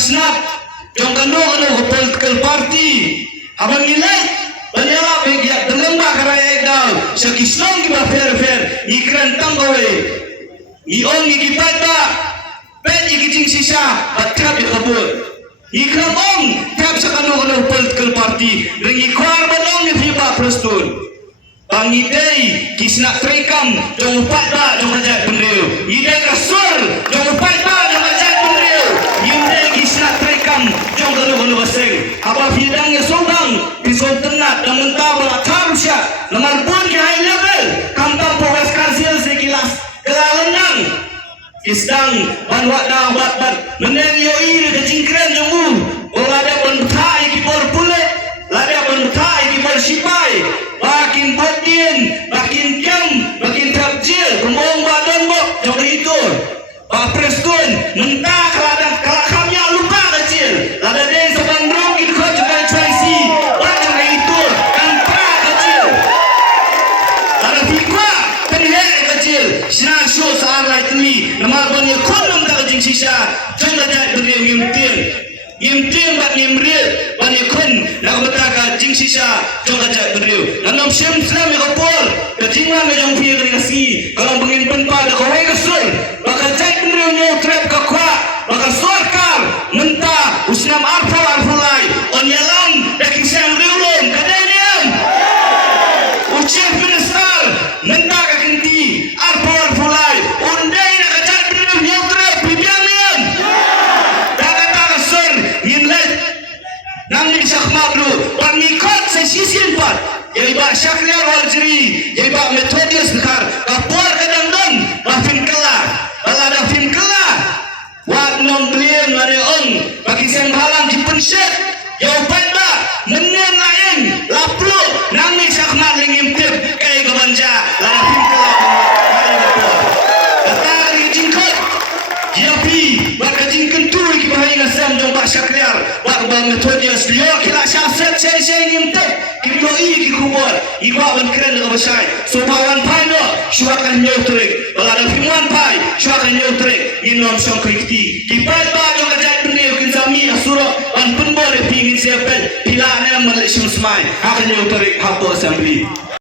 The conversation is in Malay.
snap jong kanu political party abang nilai banyala begiak delembah karaya dal sekislong kiba fair ikran tanggawe iong ikipat ba ben ikicing sisa batkap ikabut ikram ong tap sa kanu political party ringi kwar balong ni fiba prestun Pangidai kisna trekam jong upat ba jong ajat penriu idai kasur jong upat ba jong ajat penriu idai kisna trekam jong galu baseng apa fidangnya sobang pisau tenat dan mentah belakang syak lemar pun ke high level kampang powas karsil sekilas kelalendang kisdang banwak dah bat meneng yoi ke jingkren jong lada bentai kibor pule lada bentai kibor sipai makin batin, makin jam, makin tabjil, kembang badan bok, jauh itu. Pak Preskun, mentah kelakamnya lupa kecil. Lada dia sebandrong itu juga cuaisi, wajah itu kan pra kecil. Lada fikwa penhek kecil, sinar show saat lain teli, nama banyak kondom tak kecil sisa, jangan jadi berdiri ngimtin. Ngimtin bat nimril, banyak kon nak betaka jing sisa, jangan jadi berdiri. Nanam siam Islam yang kapol, kecinglah yang punya generasi. Kalau pengen penpa, dah kawai kesul. Bakal cek berdiri trap kakwa, bakal sorkar mentah usnam arfulai. On yalang, dah kisah riulun, kadeniam. Ucap minister, mentah kakenti arfulai. Undai nak cek berdiri trap bibianian. Nang ni sakmak dulu, pangikot sesisin pat. Jadi bak Syakriar Waljeri, jadi bak Metodius Bekar. Kapor kadang don, bafin kelah, balada fin kelah. Wak nom belian mari ong, bagi sen halang di pensyet. Jawapan ba, menen lain, laplu. Nang ni sakmak lingim tip, kaya kebanja, lada fin kelah. Kata kali jingkot, jiapi, bak kajing kentui kibahai ngasam jong bak Syakriar. Bang Metodius dia kira syafat saya ngimtek kira ki kubur iba ban keren dengan besar sobawan pai do syuakan nyotrik balada fimuan pai syuakan nyotrik inom song krikti kipat ba jo kajat bende kin sami asuro an penbore pingin siapen pilana malishum smai akan nyotrik hapo assembly